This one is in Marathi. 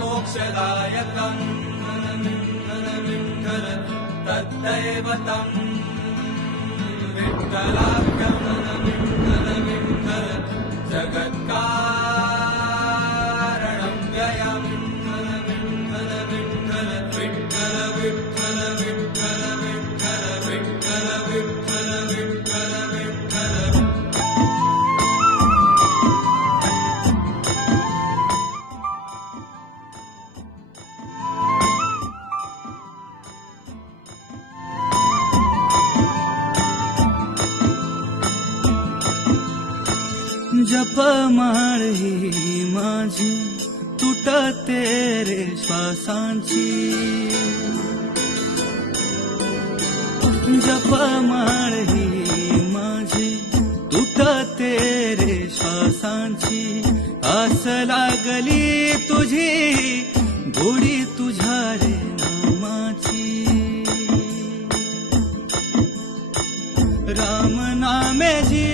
मोक्षदायकम् तद्दैवतम् विठ्ठलाख्यम् जगत्कारणं व्ययम् विठ्ठल विठ्ठल विठ्ठल विठ्ठल विठ्ठल विठ्ठल विठ्ठल विठ्ठल विठ्ठल. जपमाळ ही माझी तुटते रे श्वासांची, जपमाळ ही माझी तुटते रे श्वासांची. आस लागली तुझी गोडी तुझ्या रे नामाची. राम नामे जी